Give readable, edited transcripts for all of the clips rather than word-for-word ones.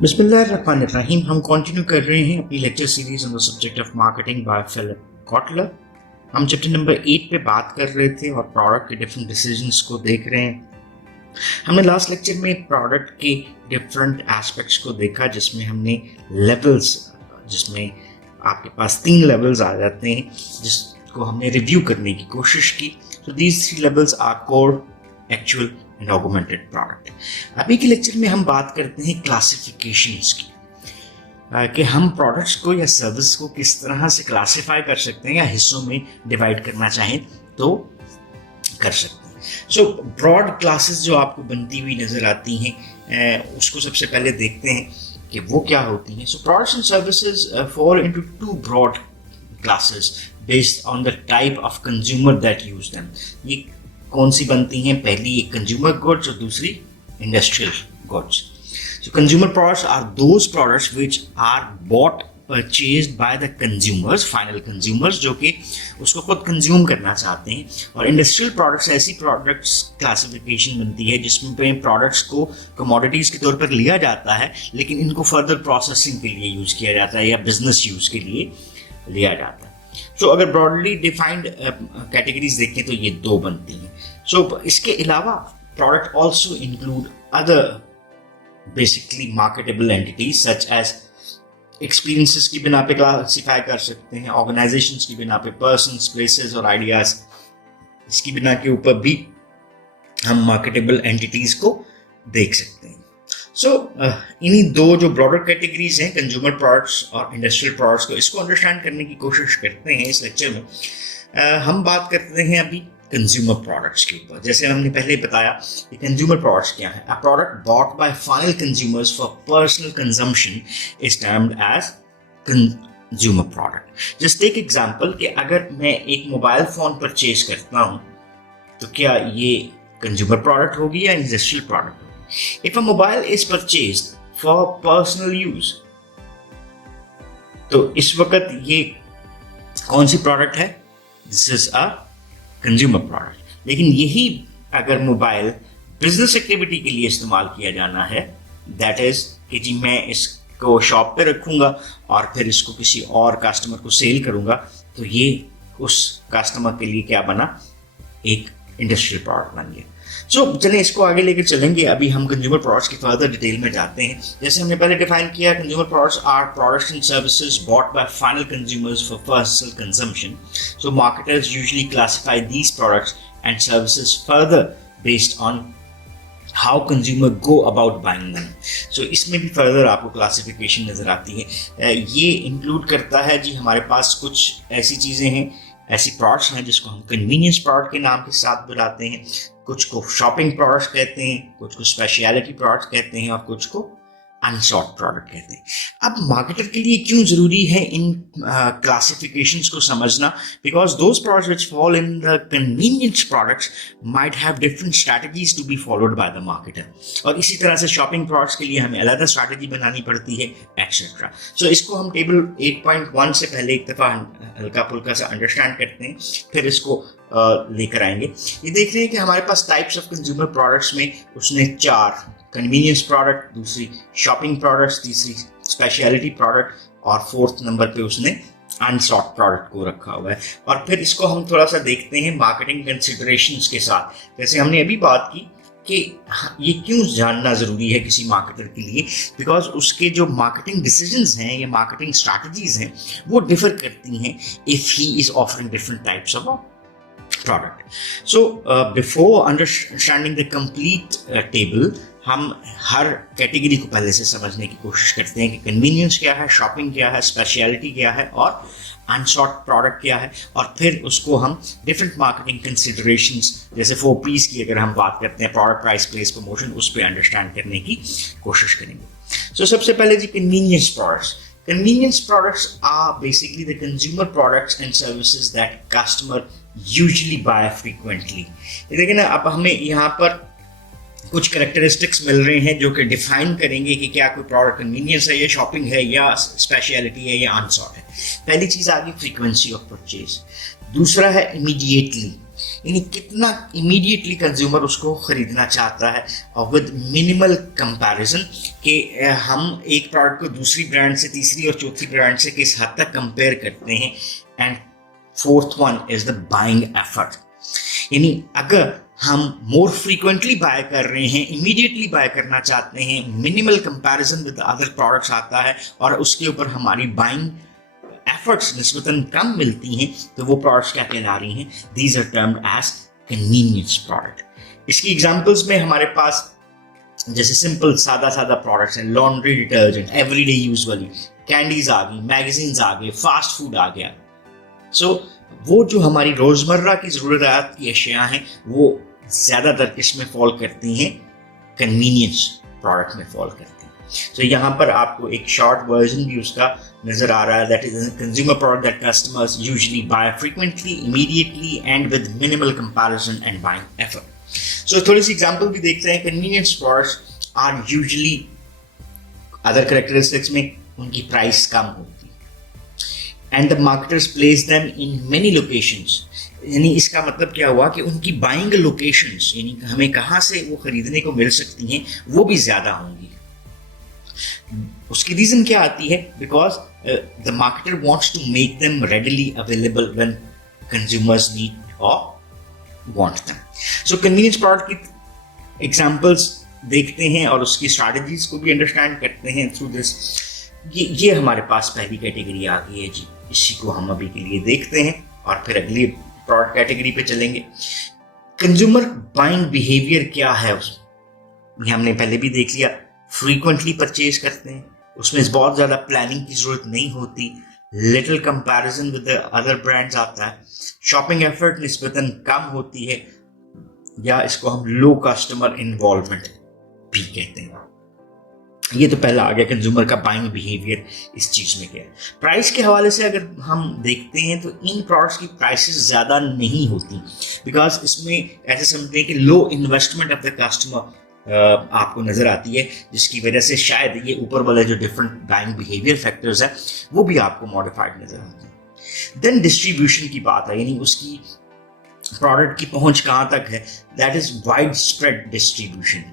बिस्मिल्लाहिर्रहमानिर्रहीम। हम कंटिन्यू कर रहे हैं अपनी lecture series on the subject of marketing by Philip Kotler. हम चैप्टर नंबर 8 पे बात कर रहे थे और प्रोडक्ट के डिफरेंट डिसीजंस को देख रहे हैं। हमने लास्ट लेक्चर में प्रोडक्ट के डिफरेंट एस्पेक्ट्स को देखा, जिसमें हमने लेवल्स, जिसमें आपके पास 3 लेवल्स आ जाते हैं, जिसको हमने रिव्यू करने की कोशिश की। तो these 3 levels are core, actual and augmented product. अभी के लेक्चर में हम बात करते हैं क्लासिफिकेशंस की, कि हम प्रोडक्ट्स को या सर्विस को किस तरह से क्लासिफाई कर सकते हैं या हिस्सों में डिवाइड करना चाहें तो कर सकते हैं। सो ब्रॉड क्लासेस जो आपको बनती हुई नजर आती हैं, उसको सबसे पहले देखते हैं कि वो क्या होती हैं। So products and services fall into 2 broad classes based on the type of consumer that use them. ये कौन सी बनती हैं? पहली एक कंज्यूमर गुड्स और दूसरी industrial goods. So consumer products are those products which are bought, purchased by the consumers, final consumers, जो कि उसको खुद कंज्यूम करना चाहते हैं। और इंडस्ट्रियल प्रोडक्ट्स ऐसी प्रोडक्ट्स क्लासिफिकेशन बनती है जिसमें प्रोडक्ट्स को कमोडिटीज के तौर पर लिया जाता है, लेकिन इनको फर्दर प्रोसेसिंग के लिए यूज किया जाता है या बिजनेस यूज के लिए लिया जाता है। सो अगर ब्रॉडली डिफाइंड कैटेगरीज देखें तो ये 2 बनती हैं। सो इसके अलावा product also include other basically marketable entities such as experiences की बिना पे क्लासिफाई कर सकते हैं, ऑर्गेनाइजेशंस की बिना पे, पर्सन्स, प्लेसेस और आइडियाज, इसकी बिना के ऊपर भी हम मार्केटेबल एंटिटीज को देख सकते हैं। सो इन्हीं 2 जो ब्रॉडर कैटेगरीज हैं, कंज्यूमर प्रोडक्ट्स और इंडस्ट्रियल प्रोडक्ट्स को, इसको अंडरस्टैंड करने की कोशिश करते हैं इस लेक्चर में। हम बात करते हैं अभी कंज्यूमर प्रोडक्ट्स के ऊपर। जैसे हमने पहले बताया कि कंज्यूमर प्रोडक्ट्स क्या है। A product bought by final consumers for personal consumption is termed as consumer product. Just take example कि अगर मैं एक मोबाइल फोन परचेज करता हूं तो क्या ये कंज्यूमर प्रोडक्ट होगी या industrial product? If a mobile is purchased for personal use, तो इस वक्त ये कौन सी प्रोडक्ट है? This is a consumer product। लेकिन यही अगर मोबाइल बिजनेस एक्टिविटी के लिए इस्तेमाल किया जाना है, दैट इज कि जी मैं इसको शॉप पे रखूंगा और फिर इसको किसी और कस्टमर को सेल करूंगा, तो ये उस कस्टमर के लिए क्या बना? एक इंडस्ट्रियल प्रोडक्ट बन गया। सो चलिए इसको आगे लेकर चलेंगे। अभी हम कंज्यूमर प्रोडक्ट्स की फर्दर डिटेल में जाते हैं। जैसे हमने पहले डिफाइन किया, consumer products are products and services bought by final consumers for personal consumption. So marketers usually classify these products and services further based on how consumer go about buying them. So इसमें भी further आपको classification नजर आती है। ये include करता है जी, हमारे पास कुछ ऐसी चीज़ें हैं, ऐसी प्रोडक्ट्स हैं जिसको हम कन्वीनियंस प्रोडक्ट के नाम के साथ बुलाते हैं, कुछ को शॉपिंग प्रोडक्ट्स कहते हैं, कुछ को स्पेशलिटी प्रोडक्ट्स कहते हैं और कुछ को अनसॉर्ट प्रोडक्ट कहते हैं। अब मार्केटर के लिए क्यों जरूरी है इन क्लासिफिकेशंस को समझना? Because those products which fall in the convenience products might have different strategies to be followed by the marketer, और इसी तरह से शॉपिंग प्रोडक्ट्स के लिए हमें अलग स्ट्रैटेजी बनानी पड़ती है, एक्सेट्रा। सो इसको हम टेबल 8.1 से पहले एक दफ़ा हल्का फुल्का सा अंडरस्टैंड करते हैं, फिर इसको लेकर आएंगे। ये देख रहे हैं कि हमारे पास टाइप्स ऑफ कंज्यूमर प्रोडक्ट्स में उसने 4 कन्वीनियंस प्रोडक्ट, दूसरी शॉपिंग प्रोडक्ट्स, तीसरी स्पेशलिटी प्रोडक्ट और 4th नंबर पे उसने अनसॉर्ट प्रोडक्ट को रखा हुआ है। और फिर इसको हम थोड़ा सा देखते हैं मार्केटिंग कंसिडरेशंस के साथ। जैसे हमने अभी बात की कि ये क्यों जानना ज़रूरी है किसी मार्केटर के लिए, बिकॉज उसके जो मार्केटिंग डिसीजंस हैं या मार्केटिंग स्ट्रैटेजीज हैं वो डिफर करती हैं if he is offering different types of product। So before understanding the complete table, हम हर कैटेगरी को पहले से समझने की कोशिश करते हैं कि कन्वीनियंस क्या है, शॉपिंग क्या है, स्पेशलिटी क्या है और अनसॉर्ट प्रोडक्ट क्या है, और फिर उसको हम डिफरेंट मार्केटिंग कंसिडरेशंस जैसे 4 P's की अगर हम बात करते हैं, प्रोडक्ट, प्राइस, प्लेस, प्रमोशन, उस पर अंडरस्टैंड करने की कोशिश करेंगे। सो सबसे पहले जी convenience products. Convenience products are basically the consumer products and services that customer usually buy frequently। देखिए ना, अब हमें यहाँ पर कुछ करेक्टरिस्टिक्स मिल रहे हैं जो कि डिफाइन करेंगे कि क्या कोई प्रोडक्ट कन्वीनियंस है या शॉपिंग है या स्पेशलिटी है या अनसॉर्ट है। पहली चीज़ आ गई फ्रीक्वेंसी ऑफ परचेज, दूसरा है इमीडिएटली, यानी कितना इमीडिएटली कंज्यूमर उसको खरीदना चाहता है, और विद मिनिमल कंपैरिजन कि हम एक प्रोडक्ट को दूसरी ब्रांड से, तीसरी और चौथी ब्रांड से किस हद तक कंपेयर करते हैं। And fourth one is the buying effort, यानी अगर हम मोर फ्रीक्वेंटली बाय कर रहे हैं, इमीडिएटली बाय करना चाहते हैं, minimal comparison with other products आता है और उसके ऊपर हमारी बाइंग एफर्ट्स निस्बतन कम मिलती हैं, तो वो प्रोडक्ट्स क्या कहला रही हैं? These are termed as convenience product. इसकी एग्जांपल्स में हमारे पास जैसे सिंपल सादा प्रोडक्ट्स हैं, लॉन्ड्री डिटर्जेंट, एवरीडे यूज वाली, कैंडीज आ गई, मैगजीन्स आ गए, फास्ट फूड आ गया। सो वो जो हमारी रोजमर्रा की जरूरत की अशिया हैं, वो ज्यादातर किस में फॉल करती हैं? कन्वीनियंस प्रोडक्ट में फॉल करती हैं। तो यहाँ पर आपको एक शॉर्ट वर्जन भी उसका नजर आ रहा है, that is consumer product that customers usually buy frequently, immediately and with minimal comparison and buying effort. So थोड़ी सी एग्जांपल भी देखते हैं। Convenience products are usually other characteristics में उनकी प्राइस कम होती है and the marketers place them in many locations, यानी इसका मतलब क्या हुआ कि उनकी बाइंग लोकेशंस, यानी हमें कहाँ से वो खरीदने को मिल सकती हैं, वो भी ज्यादा होंगी। उसकी रीजन क्या आती है? Because the marketer wants to make them readily available when consumers need और want them. So convenience product की एग्जांपल्स देखते हैं और उसकी स्ट्रैटेजीज को भी अंडरस्टैंड करते हैं थ्रू दिस। ये हमारे पास पहली कैटेगरी आ गई है जी, इसी को हम अभी के लिए देखते हैं और फिर अगली प्रोडक्ट कैटेगरी पे चलेंगे। कंज्यूमर बाइंग बिहेवियर क्या है उसमें, हमने पहले भी देख लिया। फ्रीक्वेंटली परचेज करते हैं, उसमें बहुत ज़्यादा प्लानिंग की ज़रूरत नहीं होती, little comparison with other brands आता है, शॉपिंग एफर्ट निस्बतन कम होती है, या इसको हम लो कस्टमर इन्वॉल्वमेंट भी कहते हैं। ये तो पहला आ गया कंज्यूमर का बाइंग बिहेवियर इस चीज में क्या है। प्राइस के हवाले से अगर हम देखते हैं तो इन प्रोडक्ट्स की प्राइसेस ज़्यादा नहीं होती, बिकॉज इसमें ऐसे समझते हैं कि लो इन्वेस्टमेंट ऑफ द कस्टमर आपको नजर आती है, जिसकी वजह से शायद ये ऊपर वाले जो डिफरेंट बाइंग बिहेवियर फैक्टर्स है वो भी आपको मॉडिफाइड नजर आते हैं। देन डिस्ट्रीब्यूशन की बात है, यानी उसकी प्रोडक्ट की पहुंच कहाँ तक है, that is wide spread distribution.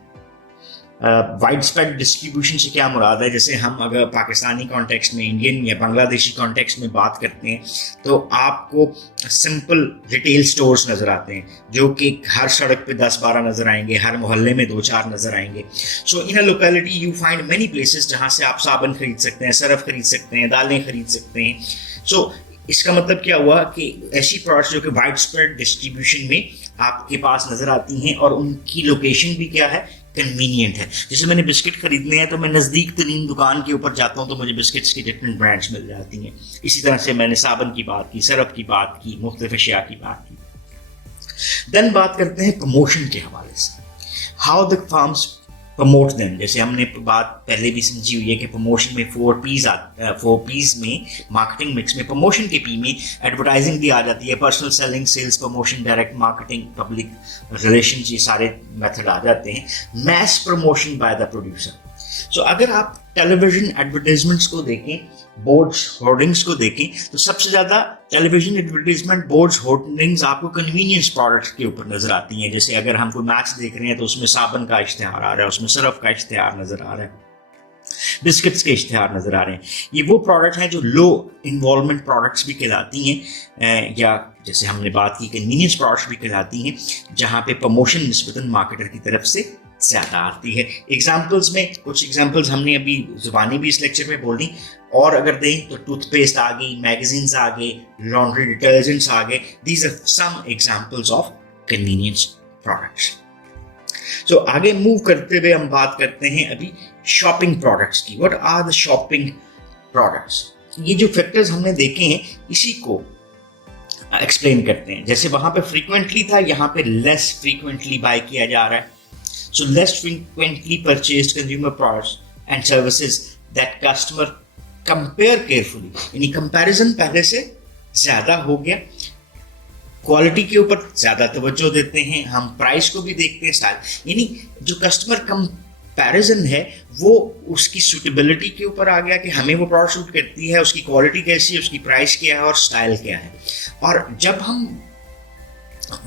Wide spread distribution से क्या मुराद है? जैसे हम अगर पाकिस्तानी कॉन्टेक्स्ट में, इंडियन या बांग्लादेशी कॉन्टेक्स्ट में बात करते हैं तो आपको सिंपल रिटेल स्टोर्स नज़र आते हैं जो कि हर सड़क पे 10-12 नज़र आएंगे, हर मोहल्ले में 2-4 नज़र आएंगे। So in a locality you find many places जहाँ से आप साबुन खरीद सकते हैं, सरफ खरीद सकते हैं, दालें खरीद सकते हैं। सो इसका मतलब क्या हुआ कि ऐसी प्रोडक्ट्स जो कि वाइड स्प्रेड डिस्ट्रीब्यूशन में आपके पास नज़र आती हैं और उनकी लोकेशन भी क्या है, कन्वीनियंट है। जैसे मैंने बिस्किट खरीदने हैं तो मैं नज़दीक तरीन दुकान के ऊपर जाता हूँ तो मुझे बिस्किट्स की डिफरेंट ब्रांड्स मिल जाती हैं। इसी तरह से मैंने साबुन की बात की, सरफ की बात की, मुख्तलिफ अशिया की बात की। देन बात करते हैं प्रमोशन के हवाले से, how the firms promote them. जैसे हमने बात पहले भी समझी हुई है कि प्रमोशन में 4 P's में, मार्केटिंग मिक्स में प्रमोशन के P में एडवर्टाइजिंग भी आ जाती है, personal selling, sales promotion, direct marketing, public relations, ये सारे मेथड आ जाते हैं। Mass promotion by the producer. So अगर आप टेलीविजन एडवर्टाइजमेंट्स को देखें, बोर्ड्स होर्डिंग्स को देखें, तो सबसे ज्यादा टेलीविजन एडवर्टाइजमेंट, बोर्ड्स, होर्डिंग्स आपको कन्वीनियंस प्रोडक्ट्स के ऊपर नजर आती हैं। जैसे अगर हम कोई मैच देख रहे हैं तो उसमें साबुन का इश्तिहार आ रहा है, उसमें सरफ का इश्तिहार नजर आ रहा है, बिस्किट्स के इश्तिहार नजर आ रहे हैं। ये वो प्रोडक्ट हैं जो लो इन्वॉल्वमेंट प्रोडक्ट्स भी कहलाती हैं, या जैसे हमने बात की कन्वीनियंस प्रोडक्ट्स भी कहलाती हैं, जहां पे प्रमोशन निस्बतन मार्केटर की तरफ से ज्यादा आती है। एग्जाम्पल्स में कुछ एग्जाम्पल्स हमने अभी जुबानी भी इस लेक्चर में बोल दी, और अगर दें तो टूथपेस्ट आ गई, मैगजीन्स आ गए, लॉन्ड्री डिटर्जेंट्स आ गए। These are some examples of convenience products. So आगे मूव करते हुए हम बात करते हैं अभी शॉपिंग प्रोडक्ट्स की। What are the shopping products? ये जो फैक्टर्स हमने देखे हैं इसी को एक्सप्लेन करते हैं। जैसे वहां पे फ्रीक्वेंटली था, यहाँ पे लेस फ्रीक्वेंटली बाय किया जा रहा है। So less frequently purchased consumer products and services that customer compare carefully, यानी कंपैरिजन पहले से ज्यादा हो गया, क्वालिटी के ऊपर ज्यादा तवज्जो देते हैं, हम प्राइस को भी देखते हैं, स्टाइल, यानी जो कस्टमर कंपैरिजन है वो उसकी सूटेबिलिटी के ऊपर आ गया कि हमें वो प्रोडक्ट सूट करती है, उसकी क्वालिटी कैसी है, उसकी प्राइस क्या है और स्टाइल क्या है। और जब हम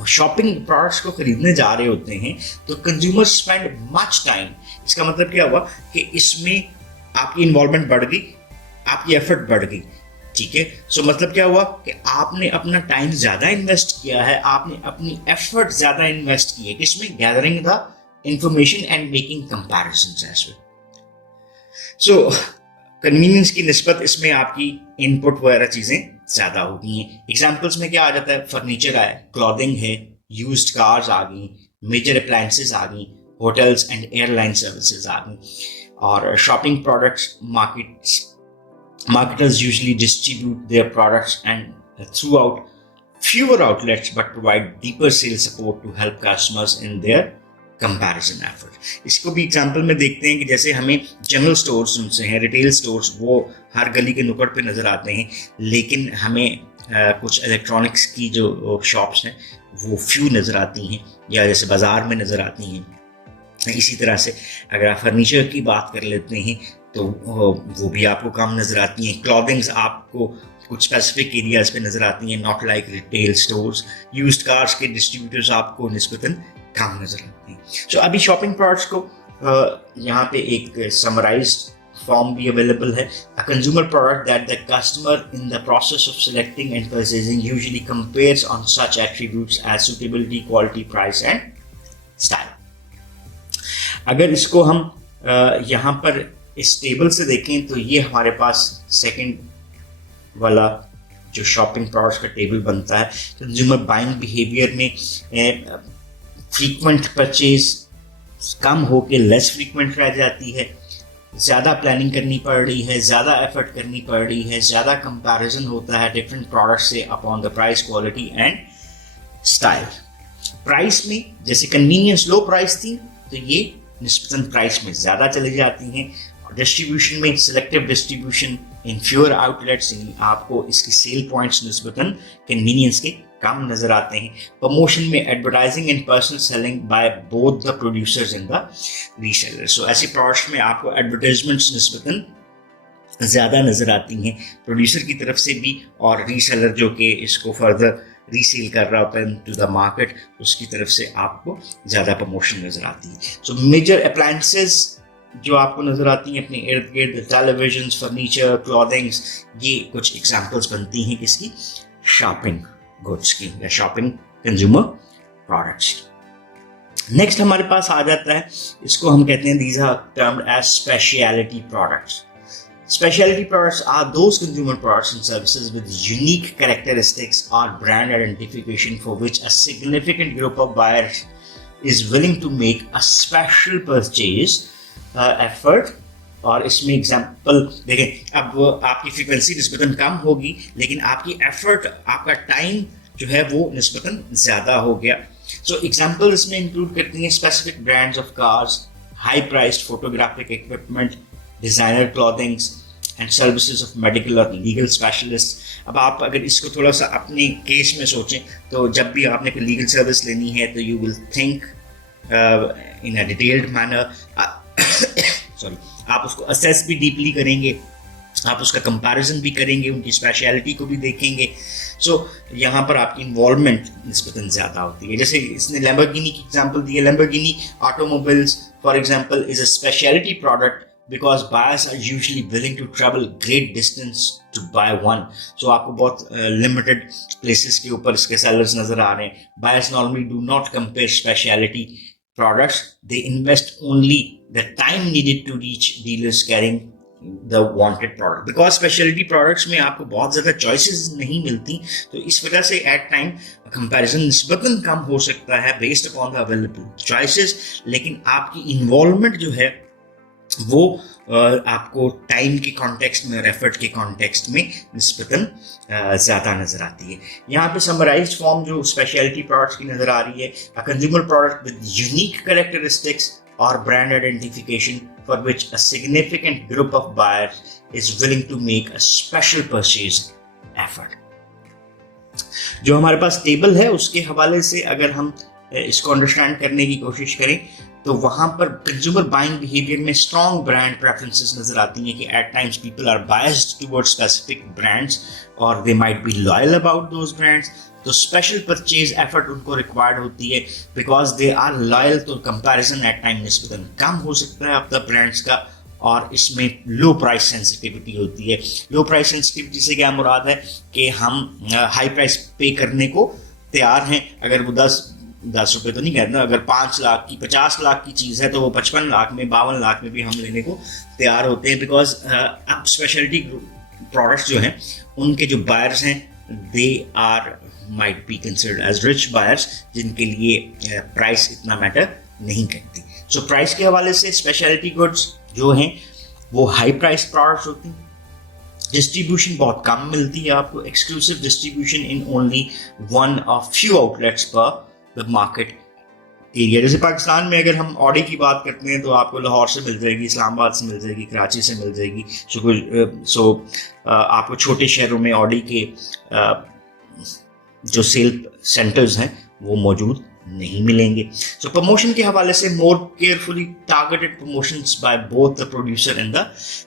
शॉपिंग प्रोडक्ट्स को खरीदने जा रहे होते हैं तो कंज्यूमर स्पेंड मच टाइम। इसका मतलब क्या हुआ कि इसमें आपकी इन्वॉल्वमेंट बढ़ गई, आपकी एफर्ट बढ़ गई, ठीक है। सो मतलब क्या हुआ कि आपने अपना टाइम ज्यादा इन्वेस्ट किया है, आपने अपनी एफर्ट ज्यादा इन्वेस्ट की है किसमें, gathering the information and making comparisons as well. So convenience की निस्बत इसमें आपकी इनपुट वगैरह चीजें ज्यादा हो गई हैं। एग्जाम्पल्स में क्या आ जाता है, फर्नीचर आया, क्लॉथिंग है, यूज्ड कार्स आ गई, मेजर अप्लायंसेस आ गई, होटल्स एंड एयरलाइन सर्विसेज आ गई। और shopping products marketers usually distribute their products and throughout fewer outlets but provide deeper sales support to help customers in their comparison effort। इसको भी example में देखते हैं कि जैसे हमें जनरल स्टोर्स उनसे हैं, रिटेल स्टोर्स वो हर गली के नुक्कड़ पे नज़र आते हैं, लेकिन हमें कुछ इलेक्ट्रॉनिक्स की जो शॉप्स हैं वो फ्यू नज़र आती हैं या जैसे बाज़ार में नज़र आती हैं। इसी तरह से अगर आप फर्नीचर की बात कर लेते हैं तो वो भी आपको कम नज़र आती हैं। क्लॉथिंग्स आपको कुछ स्पेसिफिक एरियाज पे नज़र आती हैं, not like retail stores. Used cars के डिस्ट्रीब्यूटर्स आपको निस्बतन कम नज़र आते हैं। सो अभी शॉपिंग प्रोडक्ट्स को यहाँ पे एक समराइज्ड फॉर्म भी अवेलेबल है। A consumer product that the customer in the process of selecting and purchasing usually compares on such attributes as suitability, quality, price and style. अगर इसको हम यहाँ पर इस टेबल से देखें तो ये हमारे पास सेकंड वाला जो शॉपिंग प्रोडक्ट्स का टेबल बनता है। कंज्यूमर बाइंग बिहेवियर में फ्रीक्वेंट परचेज कम होकर लेस फ्रीक्वेंट रह जाती है, ज़्यादा प्लानिंग करनी पड़ रही है, ज़्यादा एफर्ट करनी पड़ रही है, ज़्यादा कंपैरिजन होता है डिफरेंट प्रोडक्ट्स से upon the price, quality and style. Price में जैसे कन्वीनियंस लो प्राइस थी तो ये निस्बतन प्राइस में ज़्यादा चली जाती हैं। डिस्ट्रीब्यूशन में selective distribution in fewer outlets, आपको इसके सेल पॉइंट्स निस्बतन कन्वीनियंस के कम नज़र आते हैं। प्रमोशन में advertising and personal selling by both the producers and the resellers. So ऐसी प्रोडक्ट्स में आपको एडवर्टाइजमेंट्स निस्बतन ज़्यादा नज़र आती हैं प्रोड्यूसर की तरफ से भी, और रीसेलर जो कि इसको फर्दर रीसेल कर रहा होता है टू द मार्केट, उसकी तरफ से आपको ज़्यादा प्रमोशन नज़र आती है। सो मेजर अप्लायंसेस जो आपको नज़र आती हैं अपने इर्द गिर्द, टेलीविजन, फर्नीचर, क्लॉथिंग्स, ये कुछ एग्जांपल्स बनती हैं किसकी, शॉपिंग गुड्स की या शॉपिंग कंज्यूमर प्रोडक्ट्स की। नेक्स्ट हमारे पास आ जाता है, इसको हम कहते हैं these are termed as specialty products. Specialty products are those consumer products and services with unique characteristics or brand identification for which a significant group of buyers is willing to make a special purchase effort। और इसमें example देखें, अब आपकी frequency निस्बतन कम होगी लेकिन आपकी effort, आपका time जो है वो निस्बतन ज़्यादा हो गया। सो एग्जाम्पल इसमें इंक्लूड करती हैं specific brands of cars, high priced photographic equipment, designer clothings and services of medical और लीगल स्पेशलिस्ट। अब आप अगर इसको थोड़ा सा अपने केस में सोचें तो जब भी आपने कोई लीगल सर्विस लेनी है तो you will think in a detailed manner, sorry, आप उसको असेस भी डीपली करेंगे, आप उसका कंपैरिजन भी करेंगे, उनकी स्पेशलिटी को भी देखेंगे। सो यहाँ पर आपकी इन्वॉल्वमेंट निस्बतन ज़्यादा होती है। जैसे इसने लैम्बोर्गिनी की एग्जांपल दी है। Lamborghini automobiles for example is a speciality product because buyers are usually willing to travel great distance to buy one। So आपको बहुत limited places के ऊपर इसके sellers नज़र आ रहे हैं। Buyers normally do not compare specialty products, they invest only the time needed to reach dealers carrying the wanted product। Because specialty products में आपको बहुत ज़्यादा choices नहीं मिलती, तो इस वजह से at time comparison निस्बतन कम हो सकता है based upon the available choices, लेकिन आपकी involvement जो है वो आपको टाइम के कॉन्टेक्स्ट में और एफर्ट के कॉन्टेक्स्ट में निस्बतन ज़्यादा नज़र आती है। यहाँ पे समराइज्ड फॉर्म जो स्पेशलिटी प्रोडक्ट्स की नज़र आ रही है, a consumer product with unique characteristics और brand identification for which a significant group of buyers is willing to make a special purchase effort. जो हमारे पास टेबल है उसके हवाले से अगर हम इसको अंडरस्टैंड करने की कोशिश करें तो वहां पर कंज्यूमर बाइंग बिहेवियर में स्ट्रॉन्ग ब्रांड प्रेफरेंसेस नजर आती हैं कि at times people are biased towards specific brands और they might be loyal about those brands. तो स्पेशल परचेज एफर्ट उनको रिक्वायर्ड होती है बिकॉज दे आर लॉयल, तो कंपैरिजन एट टाइम निस्बतन कम हो सकता है अब द ब्रांड्स का, और इसमें लो प्राइस सेंसिटिविटी होती है। लो प्राइस सेंसिटिविटी से क्या मुराद है कि हम हाई प्राइस पे करने को तैयार हैं। अगर वो 10 रुपए तो नहीं कहते, अगर 5 लाख की 50 लाख की चीज़ है तो वो 55 लाख में 52 लाख में भी हम लेने को तैयार होते हैं बिकॉज अब स्पेशलिटी प्रोडक्ट्स जो हैं उनके जो बायर्स हैं they are might be considered as rich buyers, जिनके लिए प्राइस इतना मैटर नहीं करती। सो प्राइस के हवाले से स्पेशलिटी गुड्स जो हैं वो हाई प्राइस प्रोडक्ट्स होती हैं। डिस्ट्रीब्यूशन बहुत कम मिलती है आपको, exclusive distribution in only one of few outlets पर द मार्केट एरिया। जैसे पाकिस्तान में अगर हम ऑडी की बात करते हैं तो आपको लाहौर से मिल जाएगी, इस्लामाबाद से मिल जाएगी, कराची से मिल जाएगी। सो आपको छोटे शहरों में ऑडी के जो सेल सेंटर्स हैं वो मौजूद नहीं मिलेंगे। सो प्रमोशन के हवाले से more carefully targeted promotions by both the producer and the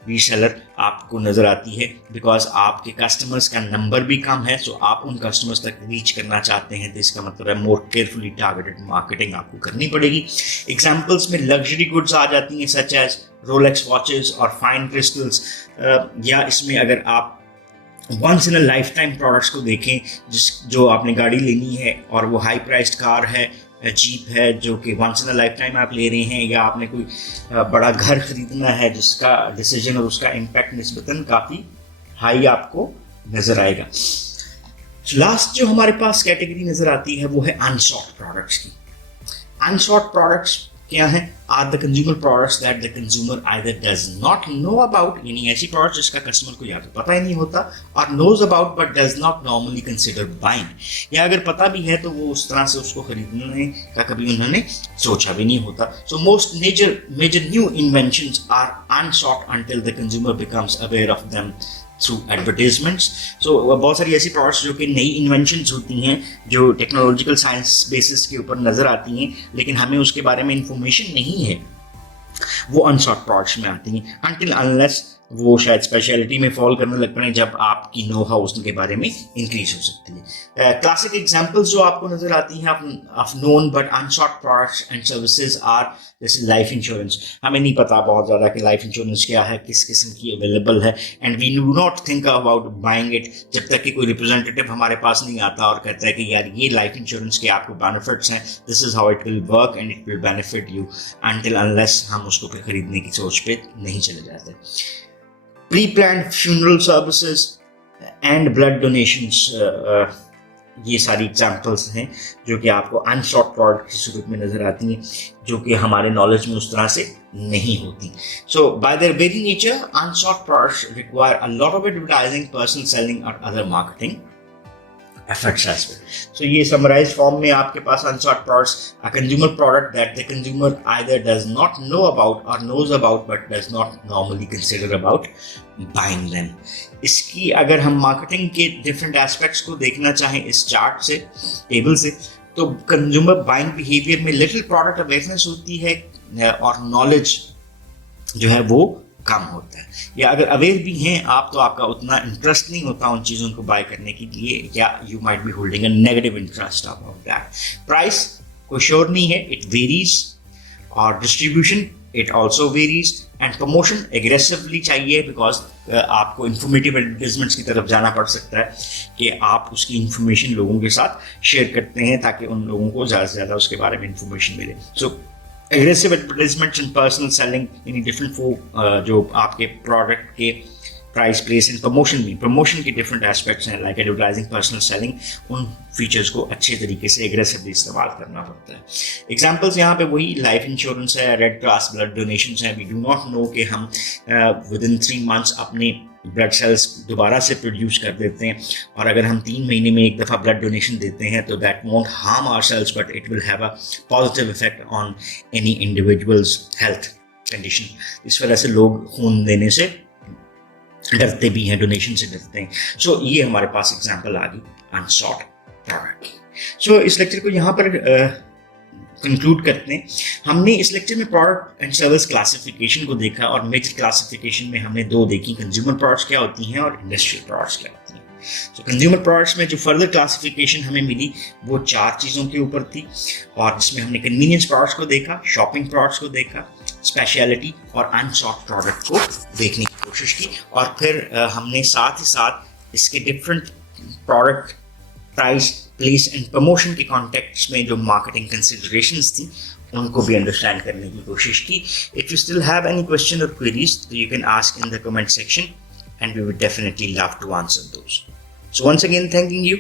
reseller आपको नजर आती है बिकॉज आपके कस्टमर्स का नंबर भी कम है। सो आप उन कस्टमर्स तक रीच करना चाहते हैं तो इसका मतलब है मोर केयरफुली टारगेटेड मार्केटिंग आपको करनी पड़ेगी। एग्जाम्पल्स में लग्जरी गुड्स आ जाती हैं सच एज रोलेक्स वॉचेस और फाइन क्रिस्टल्स, या इसमें अगर आप once in a life time products को देखें जो आपने गाड़ी लेनी है और वो हाई प्राइस्ड कार है, जीप है जो कि once in a life time आप ले रहे हैं, या आपने कोई बड़ा घर खरीदना है जिसका डिसीजन और उसका इम्पैक्ट निस्बतन काफ़ी हाई आपको नज़र आएगा। लास्ट जो हमारे पास कैटेगरी नज़र आती है वो है अनसॉट प्रोडक्ट्स की। अनसॉट प्रोडक्ट्स क्या है? Are the consumer products that the consumer either does not know about, यानी ऐसी प्रोडक्ट्स जिसका कस्टमर को या तो पता ही नहीं होता, और knows about but does not normally consider buying, या अगर पता भी है तो वो उस तरह से उसको खरीदने का कभी उन्होंने सोचा भी नहीं होता। So most major new inventions are unsought until the consumer becomes aware of them through advertisements. So बहुत सारी ऐसी प्रोडक्ट्स जो कि नई इन्वेंशंस होती हैं जो टेक्नोलॉजिकल साइंस बेसिस के ऊपर नज़र आती हैं लेकिन हमें उसके बारे में इंफॉर्मेशन नहीं है, वो अनसॉट प्रोडक्ट्स में आती हैं अनटिल अनलेस वो शायद स्पेशलिटी में फॉल करने लग पड़े जब आपकी नो हाउस के बारे में इंक्रीज हो सकती है। क्लासिक एग्जांपल्स जो आपको नजर आती हैं of known but unsought products and services are जैसे लाइफ इंश्योरेंस। हमें नहीं पता बहुत ज़्यादा कि लाइफ इंश्योरेंस क्या है, किस किस्म की अवेलेबल है, and we do not think about buying it जब तक कि कोई रिप्रेजेंटेटिव हमारे पास नहीं आता और कहता है कि यार ये लाइफ इंश्योरेंस के आपको बेनिफिट्स हैं, this is how it will work and it will benefit you, until unless हम उसको खरीदने की सोच पे नहीं चले जाते। Pre planned funeral services and blood donations, ये सारी एग्जांपल्स हैं जो कि आपको अनसॉट प्रोडक्ट की सूरत में नजर आती हैं जो कि हमारे नॉलेज में उस तरह से नहीं होती। So by their very nature unsought products require a lot of advertising, personal selling और other marketing efforts as well. So ये summarized form में आपके पास unsought products, a consumer product that the consumer either does not know about or knows about but does not normally consider about buying them. इसकी अगर हम marketing के different aspects को देखना चाहें इस चार्ट से, टेबल से, तो कंज्यूमर बाइंग बिहेवियर में लिटिल प्रोडक्ट अवेयरनेस होती है और नॉलेज जो है वो कम होता है, या अगर अवेयर भी हैं आप तो आपका उतना इंटरेस्ट नहीं होता उन चीज़ों को बाय करने के लिए, या you might be holding a negative interest about that. Price कोई श्योर नहीं है, इट वेरीज, और distribution it also varies, and promotion aggressively चाहिए बिकॉज आपको इंफॉर्मेटिव एडवर्टीजमेंट्स की तरफ जाना पड़ सकता है कि आप उसकी इंफॉर्मेशन लोगों के साथ शेयर करते हैं ताकि उन लोगों को ज़्यादा से ज़्यादा उसके बारे में इंफॉर्मेशन मिले। So aggressive advertisements and personal selling यानी डिफरेंट जो आपके प्रोडक्ट के प्राइस, प्लेस एंड प्रमोशन के डिफरेंट एस्पेक्ट्स हैं लाइक एडवर्टाइजिंग, पर्सनल सेलिंग, उन फीचर्स को अच्छे तरीके से एग्रेसिवली इस्तेमाल करना पड़ता है। एग्जांपल्स यहाँ पे वही लाइफ इंश्योरेंस है, रेड क्रॉस ब्लड डोनेशंस हैं। वी डू नॉट नो कि हम विद इन 3 months अपने ब्लड सेल्स दोबारा से प्रोड्यूस कर देते हैं, और अगर हम 3 महीने में एक दफ़ा ब्लड डोनेशन देते हैं तो that won't harm our sales but it will have a positive effect on any individual's health condition. इस वजह से लोग खून देने से डरते भी हैं, डोनेशन से डरते हैं। सो ये हमारे पास एग्जाम्पल आ गई अनसॉट प्रोडक्ट की। सो इस लेक्चर को यहाँ पर कंक्लूड करते हैं। हमने इस लेक्चर में प्रोडक्ट एंड सर्विस क्लासिफिकेशन को देखा और मेजर क्लासिफिकेशन में हमने दो देखी, कंज्यूमर प्रोडक्ट्स क्या होती हैं और इंडस्ट्रियल प्रोडक्ट्स क्या होती हैं। तो कंज्यूमर प्रोडक्ट्स में जो फर्दर क्लासिफिकेशन हमें मिली वो 4 चीज़ों के ऊपर थी, और जिसमें हमने कन्वीनियंस प्रोडक्ट्स को देखा, शॉपिंग प्रोडक्ट्स को देखा, स्पेशलिटी और अनसॉट प्रोडक्ट को देखने की कोशिश की, और फिर हमने साथ ही साथ इसके different product price, place and promotion के कॉन्टेक्स्ट में जो मार्केटिंग कंसिडरेशंस थी उनको भी अंडरस्टैंड करने की कोशिश की। If you still have any question और क्वेरीज, तो you can ask in the comment section and we would definitely love to answer those. So once again, thanking you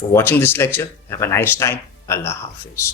for watching this lecture. Have a nice time. Allah Hafiz.